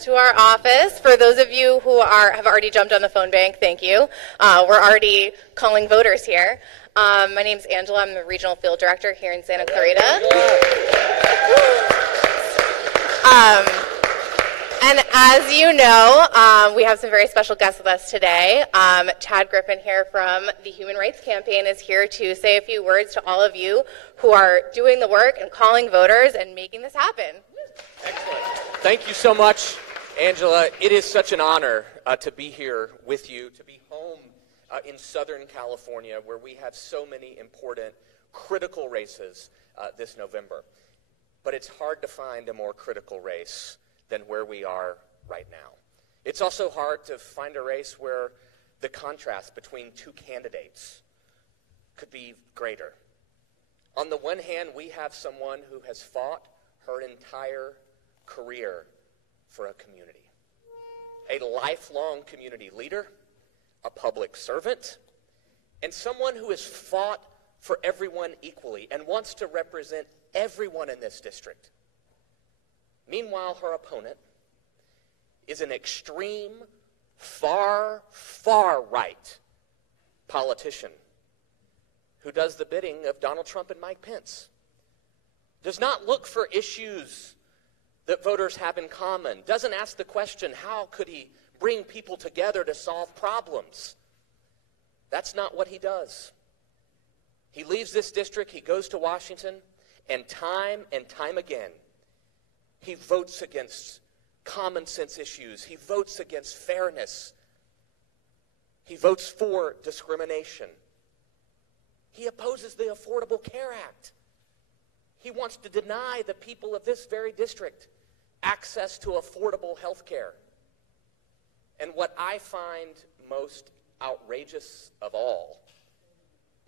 to our office. For those of you who have already jumped on the phone bank, thank you. We're already calling voters here. My name's Angela. I'm the regional field director here in Santa Clarita. And as you know, we have some very special guests with us today. Chad Griffin here from the Human Rights Campaign is here to say a few words to all of you who are doing the work and calling voters and making this happen. Excellent. Thank you so much, Angela. It is such an honor to be here with you, to be home in Southern California, where we have so many important, critical races this November. But it's hard to find a more critical race than where we are right now. It's also hard to find a race where the contrast between two candidates could be greater. On the one hand, we have someone who has fought her entire career for a community. A lifelong community leader, a public servant, and someone who has fought for everyone equally and wants to represent everyone in this district. Meanwhile, her opponent is an extreme, far right politician who does the bidding of Donald Trump and Mike Pence. Does not look for issues that voters have in common. Doesn't ask the question, how could he bring people together to solve problems? That's not what he does. He leaves this district, he goes to Washington, and time again, he votes against common sense issues. He votes against fairness. He votes for discrimination. He opposes the Affordable Care Act. He wants to deny the people of this very district access to affordable health care. And what I find most outrageous of all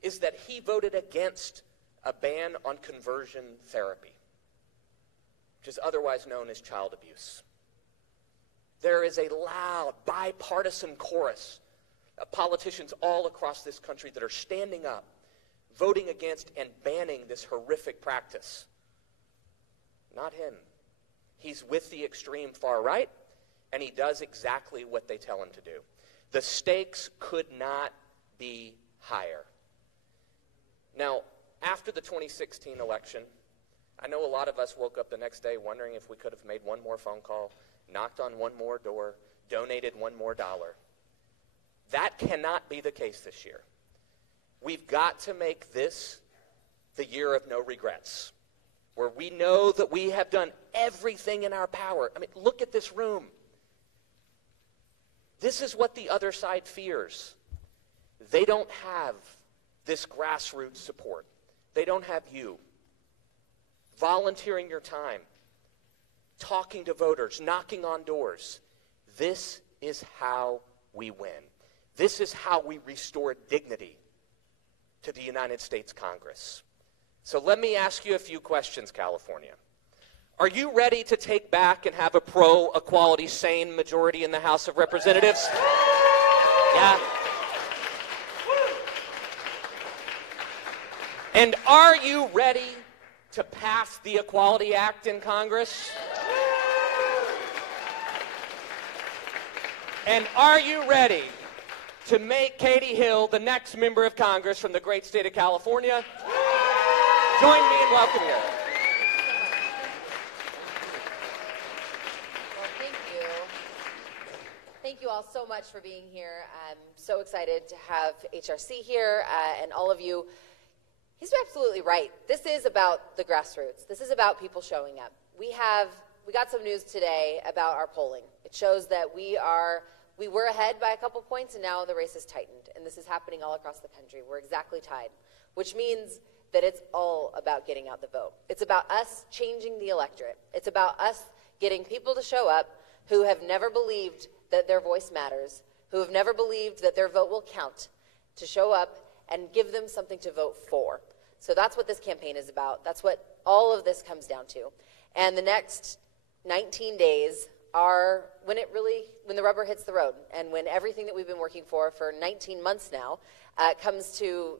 is that he voted against a ban on conversion therapy, which is otherwise known as child abuse. There is a loud, bipartisan chorus of politicians all across this country that are standing up, voting against and banning this horrific practice. Not him. He's with the extreme far right, and he does exactly what they tell him to do. The stakes could not be higher. Now, after the 2016 election, I know a lot of us woke up the next day wondering if we could have made one more phone call, knocked on one more door, donated one more dollar. That cannot be the case this year. We've got to make this the year of no regrets, where we know that we have done everything in our power. I mean, look at this room. This is what the other side fears. They don't have this grassroots support. They don't have you volunteering your time, talking to voters, knocking on doors. This is how we win. This is how we restore dignity to the United States Congress. So let me ask you a few questions, California. Are you ready to take back and have a pro-equality, sane majority in the House of Representatives? Yeah. And are you ready to pass the Equality Act in Congress? And are you ready to make Katie Hill the next member of Congress from the great state of California? Join me in welcoming her. Well, thank you. Thank you all so much for being here. I'm so excited to have HRC here and all of you. He's absolutely right. This is about the grassroots. This is about people showing up. We got some news today about our polling. It shows that we were ahead by a couple points, and now the race is tightened. And this is happening all across the country. We're exactly tied, which means that it's all about getting out the vote. It's about us changing the electorate. It's about us getting people to show up who have never believed that their voice matters, who have never believed that their vote will count, to show up and give them something to vote for. So that's what this campaign is about. That's what all of this comes down to. And the next 19 days are when the rubber hits the road, and when everything that we've been working for 19 months now comes to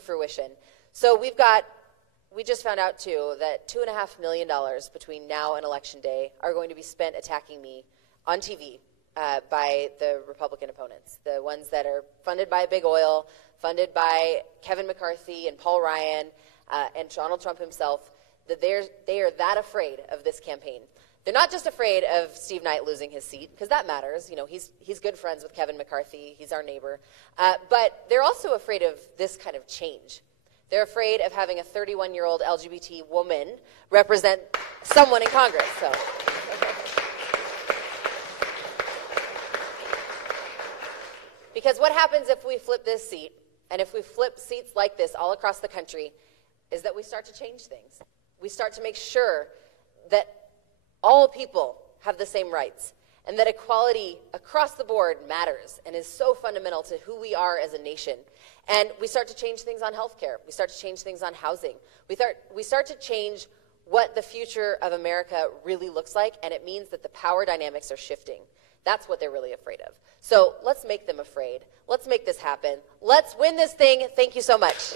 fruition. So we just found out too that $2.5 million between now and Election Day are going to be spent attacking me on TV by the Republican opponents, the ones that are funded by big oil, funded by Kevin McCarthy and Paul Ryan and Donald Trump himself, that they are that afraid of this campaign. They're not just afraid of Steve Knight losing his seat, because that matters. You know, he's good friends with Kevin McCarthy. He's our neighbor. But they're also afraid of this kind of change. They're afraid of having a 31-year-old LGBT woman represent someone in Congress. So. Because what happens if we flip this seat, and if we flip seats like this all across the country, is that we start to change things. We start to make sure that all people have the same rights, and that equality across the board matters and is so fundamental to who we are as a nation. And we start to change things on healthcare. We start to change things on housing. We start to change what the future of America really looks like, and it means that the power dynamics are shifting. That's what they're really afraid of. So let's make them afraid. Let's make this happen. Let's win this thing. Thank you so much.